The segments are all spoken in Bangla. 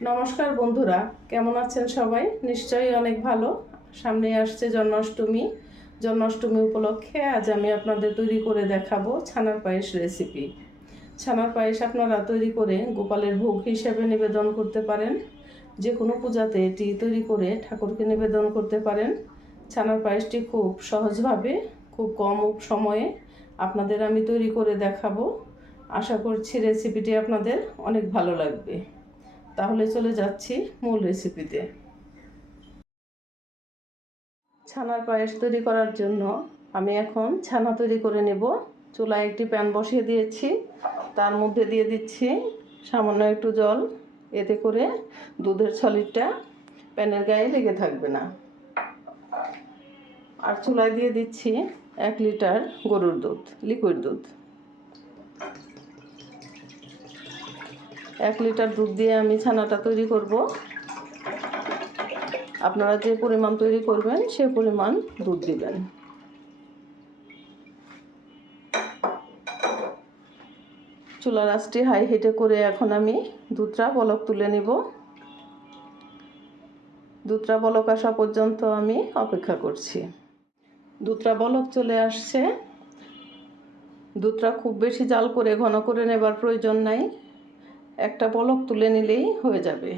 নমস্কার বন্ধুরা, কেমন আছেন সবাই? নিশ্চয়ই অনেক ভালো। সামনে আসছে জন্মাষ্টমী। জন্মাষ্টমী উপলক্ষে আজ আমি আপনাদের তৈরি করে দেখাবো ছানার পায়েস রেসিপি। ছানার পায়েস আপনারা তৈরি করে গোপালের ভোগ হিসেবে নিবেদন করতে পারেন। যে কোনো পূজাতে এটি তৈরি করে ঠাকুরকে নিবেদন করতে পারেন। ছানার পায়েসটি খুব সহজভাবে, খুব কম সময়ে আপনাদের আমি তৈরি করে দেখাবো। আশা করছি রেসিপিটি আপনাদের অনেক ভালো লাগবে। তাহলে চলে যাচ্ছি মূল রেসিপিতে। ছানার পায়েস তৈরি করার জন্য আমি এখন ছানা তৈরি করে নেব। চুলায় একটি প্যান বসিয়ে দিয়েছি, তার মধ্যে দিয়ে দিচ্ছি সামান্য একটু জল। এতে করে দুধের ছলিটা প্যানের গায়ে লেগে থাকবে না। আর চুলায় দিয়ে দিচ্ছি 1 লিটার গরুর দুধ, লিকুইড দুধ। 1 লিটার দুধ দিয়ে আমি ছানাটা তৈরি করব। আপনারা যে পরিমাণ তৈরি করবেন সে পরিমাণ দুধ দিবেন। চুলার আঁচটি হাই হিটে করে এখন আমি দুধটা বলক তুলে নিব। দুধটা বলক আসা পর্যন্ত আমি অপেক্ষা করছি। দুধটা বলক চলে আসছে। দুধটা খুব বেশি জাল করে ঘন করে নেবার প্রয়োজন নাই, একটা বলক তুলে নিলেই হয়ে যাবে।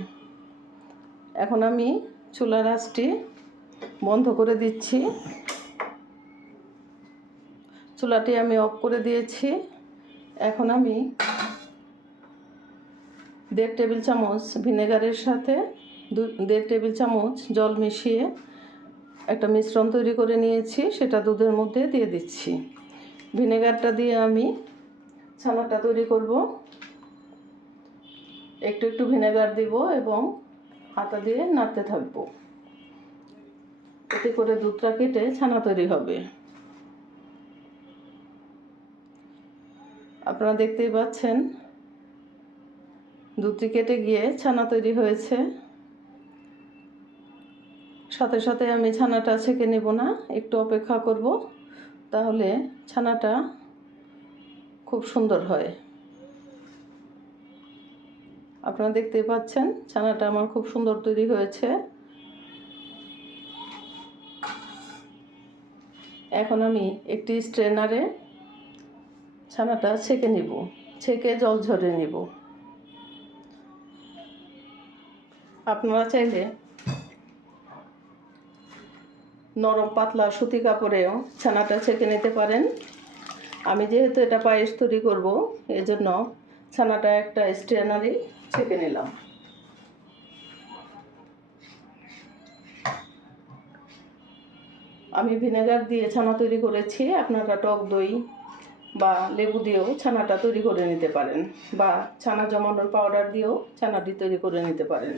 এখন আমি চুলার আঁচটি বন্ধ করে দিচ্ছি। চুলাটি আমি অফ করে দিয়েছি। এখন আমি 1.5 টেবিল চামচ ভিনেগারের সাথে 1.5 টেবিল চামচ জল মিশিয়ে একটা মিশ্রণ তৈরি করে নিয়েছি, সেটা দুধের মধ্যে দিয়ে দিচ্ছি। ভিনেগারটা দিয়ে আমি ছানাটা তৈরি করব। একটু একটু ভিনেগার দিব এবং হাতা দিয়ে নাড়তে থাকবো। এতে করে দুধটা কেটে ছানা তৈরি হবে। আপনারা দেখতেই পাচ্ছেন দুধটি কেটে গিয়ে ছানা তৈরি হয়েছে। সাথে সাথে আমি ছানাটা ছেঁকে নেব না, একটু অপেক্ষা করব, তাহলে ছানাটা খুব সুন্দর হয়। আপনারা দেখতেই পাচ্ছেন ছানাটা আমার খুব সুন্দর তৈরি হয়েছে। এখন আমি একটি স্ট্রেনারে ছানাটা ছেঁকে নিব, ছেঁকে জল ঝরিয়ে নিব। আপনারা চাইলে নরম পাতলা সুতি কাপড়েও ছানাটা ছেঁকে নিতে পারেন। আমি যেহেতু এটা পায়েস তৈরি করব, এজন্য ছানাটা একটা স্ট্রেনারে ছেঁকে নিলাম। আমি ভিনেগার দিয়ে ছানা তৈরি করেছি, আপনারা টক দই বা লেবু দিয়েও ছানাটা তৈরি করে নিতে পারেন, বা ছানা জমানোর পাউডার দিয়েও ছানাটি তৈরি করে নিতে পারেন।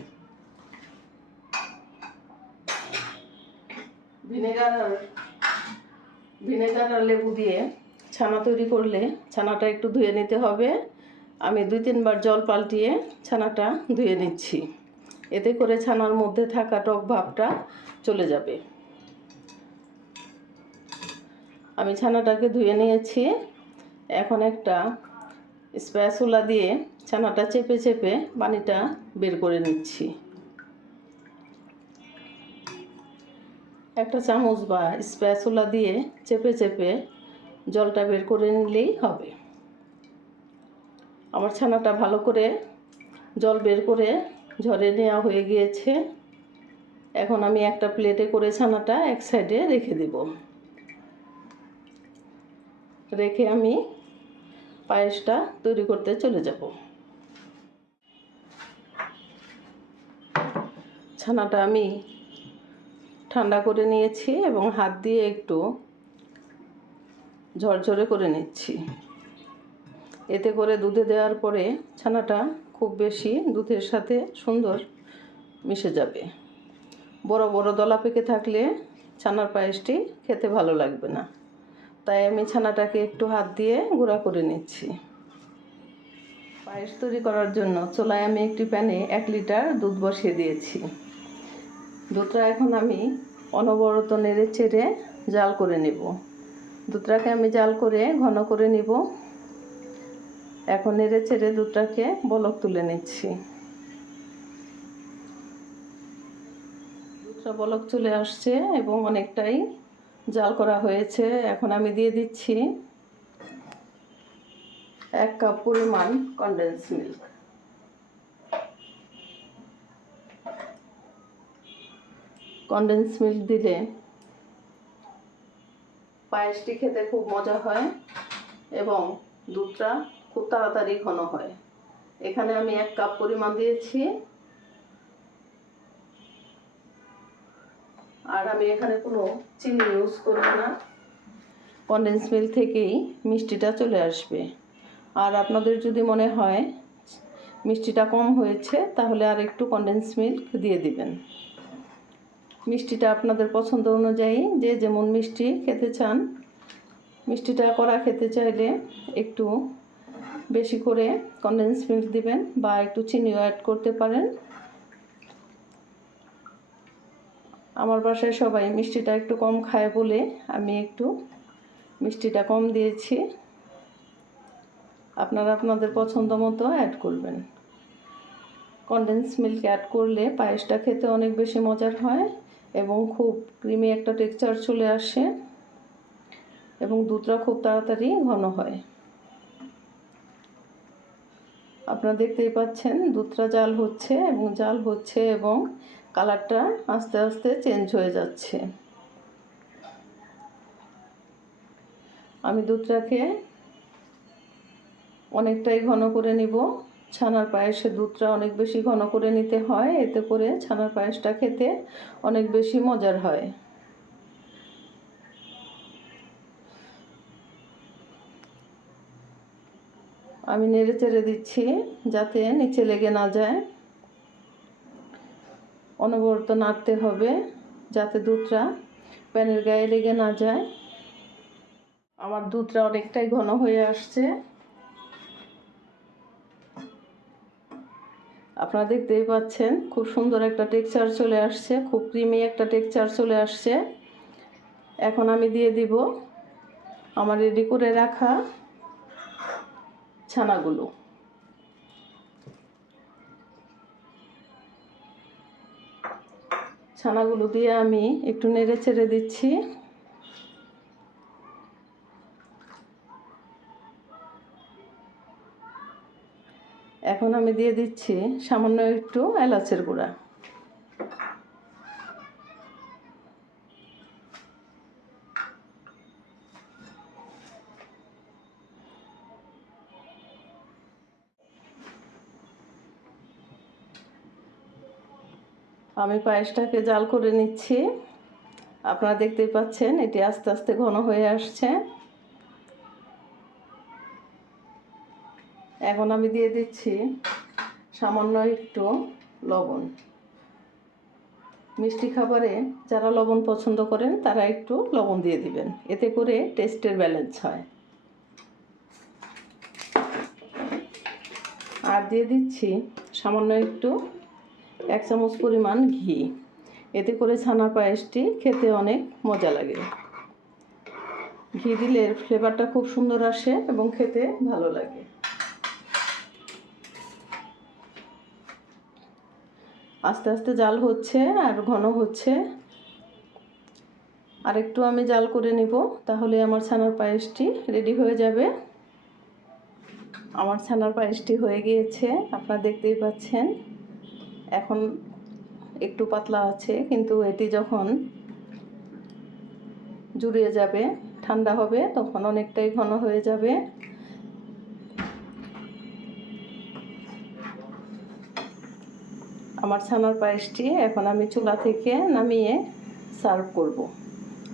ভিনেগার আর লেবু দিয়ে ছানা তৈরি করলে ছানাটা একটু ধুয়ে নিতে হবে। আমি 2-3 বার জল পাল্টিয়ে ছানাটা ধুয়ে নিচ্ছি। এতে করে ছানার মধ্যে থাকা টক ভাবটা চলে যাবে। আমি ছানাটাকে ধুয়ে নিয়েছি। এখন একটা স্প্যাচুলা দিয়ে ছানাটা চেপে চেপে পানিটা বের করে নিচ্ছি। একটা চামচ বা স্প্যাচুলা দিয়ে চেপে চেপে জলটা বের করে নিলেই হবে। আমার ছানাটা ভালো করে জল বের করে ঝরে নেওয়া হয়ে গিয়েছে। এখন আমি একটা প্লেটে করে ছানাটা এক সাইডে রেখে দেব। রেখে আমি পায়েসটা তৈরি করতে চলে যাব। ছানাটা আমি ঠান্ডা করে নিয়েছি এবং হাত দিয়ে একটু ঝরঝরে করে নিচ্ছি। এতে করে দুধে দেওয়ার পরে ছানাটা খুব বেশি দুধের সাথে সুন্দর মিশে যাবে। বড় বড় দলা পেকে থাকলে ছানার পায়েসটি খেতে ভালো লাগবে না, তাই আমি ছানাটাকে একটু হাত দিয়ে গুঁড়া করে নিচ্ছি। পায়েস তৈরি করার জন্য চুলায় আমি একটি প্যানে 1 লিটার দুধ বসিয়ে দিয়েছি। দুধটা এখন আমি অনবরত নেড়ে চেড়ে জাল করে নেব। দুধটাকে আমি জাল করে ঘন করে নিব। এখন নেড়ে চেড়ে দুধটাকে বলক তুলে নিচ্ছি। একটা বলক চলে আসছে এবং অনেকটাই জাল করা হয়েছে। এখন আমি দিয়ে দিচ্ছি 1 কাপ পরিমাণ কনডেন্স মিল্ক। কনডেন্স মিল্ক দিলে পায়েসটি খেতে খুব মজা হয় এবং দুধটা খুব তাড়াতাড়ি ঘন হয়। এখানে আমি 1 কাপ পরিমাণ দিয়েছি, আর আমি এখানে কোনো চিনি ইউজ করব না। কনডেন্স মিল্ক থেকেই মিষ্টিটা চলে আসবে। আর আপনাদের যদি মনে হয় মিষ্টিটা কম হয়েছে তাহলে আর একটু কনডেন্স মিল্ক দিয়ে দিবেন। মিষ্টিটা আপনাদের পছন্দ অনুযায়ী যে যেমন মিষ্টি খেতে চান, মিষ্টিটা কড়া খেতে চাইলে একটু বেশি করে কনডেন্স মিল্ক দিবেন বা একটু চিনিও অ্যাড করতে পারেন। আমার বাসায় সবাই মিষ্টিটা একটু কম খায় বলে আমি একটু মিষ্টিটা কম দিয়েছি। আপনারা আপনাদের পছন্দ মতো অ্যাড করবেন। কনডেন্স মিল্ক অ্যাড করলে পায়েসটা খেতে অনেক বেশি মজার হয় এবং খুব ক্রিমি একটা টেক্সচার চলে আসে এবং দুধটা খুব তাড়াতাড়ি ঘন হয়। আপনারা দেখতেই পাচ্ছেন দুধটা জাল হচ্ছে এবং কালারটা আস্তে আস্তে চেঞ্জ হয়ে যাচ্ছে। আমি দুধটাকে অনেকটাই ঘন করে নিব। ছানার পায়েসে দুধটা অনেক বেশি ঘন করে নিতে হয়, এতে করে ছানার পায়েসটা খেতে অনেক বেশি মজার হয়। আমি নেড়ে চেড়ে দিচ্ছি যাতে নিচে লেগে না যায়। অনবরত নাড়তে হবে যাতে দুধটা প্যানের গায়ে লেগে না যায়। আমার দুধটা অনেকটাই ঘন হয়ে আসছে। আপনারা দেখতেই পাচ্ছেন খুব সুন্দর একটা টেক্সচার চলে আসছে, খুব ক্রিমি একটা টেক্সচার চলে আসছে। এখন আমি দিয়ে দিব আমার রেডি করে রাখা ছানাগুলো। ছানাগুলো দিয়ে আমি একটু নেড়ে চেড়ে দিচ্ছি। এখন আমি দিয়ে দিচ্ছি সামান্য একটু এলাচের গুঁড়া। আমি পায়েসটাকে জাল করে নিচ্ছি। আপনারা দেখতেই পাচ্ছেন এটি আস্তে আস্তে ঘন হয়ে আসছে। এখন আমি দিয়ে দিচ্ছি সামান্য একটু লবণ। মিষ্টি খাবারে যারা লবণ পছন্দ করেন তারা একটু লবণ দিয়ে দিবেন, এতে করে টেস্টের ব্যালেন্স হয়। আর দিয়ে দিচ্ছি সামান্য একটু 1 চামচ পরিমাণ ঘি, এতে করে ছানার পায়েসটি খেতে অনেক মজা লাগে। ঘি দিলে ফ্লেভারটা খুব সুন্দর আসে এবং খেতে ভালো লাগে। আস্তে আস্তে জাল হচ্ছে আর ঘন হচ্ছে। আর একটু আমি জাল করে নিব, তাহলে আমার ছানার পায়েসটি রেডি হয়ে যাবে। আমার ছানার পায়েসটি হয়ে গিয়েছে, আপনারা দেখতেই পাচ্ছেন। এখন একটু পাতলা আছে, কিন্তু এটি যখন জুড়িয়ে যাবে, ঠান্ডা হবে, তখন অনেকটাই ঘন হয়ে যাবে। আমার ছানার পায়েসটি এখন আমি চুলা থেকে নামিয়ে সার্ভ করব।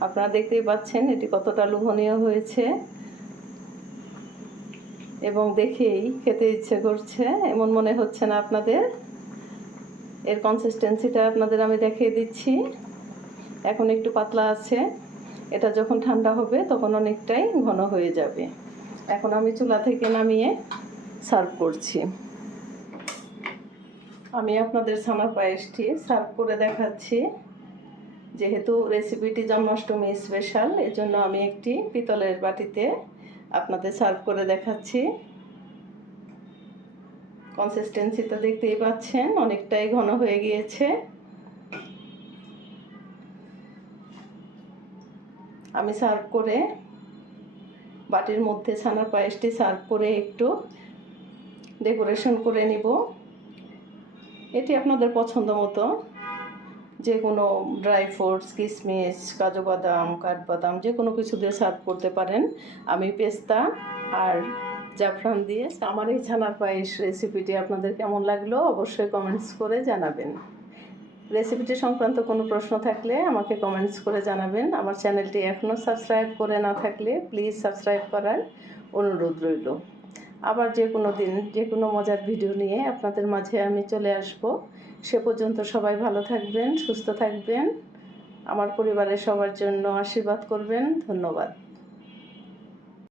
আপনারা দেখতেই পাচ্ছেন এটি কতটা লোভনীয় হয়েছে এবং দেখেই খেতে ইচ্ছে করছে, এমন মনে হচ্ছে না আপনাদের? এর কনসিস্টেন্সিটা আপনাদের আমি দেখিয়ে দিচ্ছি। এখন একটু পাতলা আছে, এটা যখন ঠান্ডা হবে তখন অনেকটাই ঘন হয়ে যাবে। এখন আমি চুলা থেকে নামিয়ে সার্ভ করছি। আমি আপনাদের ছানার পায়েসটি সার্ভ করে দেখাচ্ছি। যেহেতু রেসিপিটি জন্মাষ্টমী স্পেশাল, এজন্য আমি একটি পিতলের বাটিতে আপনাদের সার্ভ করে দেখাচ্ছি। কনসিস্টেন্সিটা দেখতেই পাচ্ছেন, অনেকটাই ঘন হয়ে গিয়েছে। আমি সার্ভ করে বাটির মধ্যে ছানার পায়েসটি সার্ভ করে একটু ডেকোরেশন করে নিব। এটি আপনাদের পছন্দ মতো যে কোনো ড্রাই ফ্রুটস, কিশমিশ, কাজু বাদাম, কাঠবাদাম যে কোনো কিছু দিয়ে সার্ভ করতে পারেন। আমি পেস্তা আর জাফরান দিয়ে আমার এই ছানার পায়েস রেসিপিটি আপনাদের কেমন লাগলো অবশ্যই কমেন্টস করে জানাবেন। রেসিপিটি সংক্রান্ত কোনো প্রশ্ন থাকলে আমাকে কমেন্টস করে জানাবেন। আমার চ্যানেলটি এখনও সাবস্ক্রাইব করে না থাকলে প্লিজ সাবস্ক্রাইব করার অনুরোধ রইল। আবার যে কোনো দিন যে কোনো মজার ভিডিও নিয়ে আপনাদের মাঝে আমি চলে আসব। সে পর্যন্ত সবাই ভালো থাকবেন, সুস্থ থাকবেন, আমার পরিবারের সবার জন্য আশীর্বাদ করবেন। ধন্যবাদ।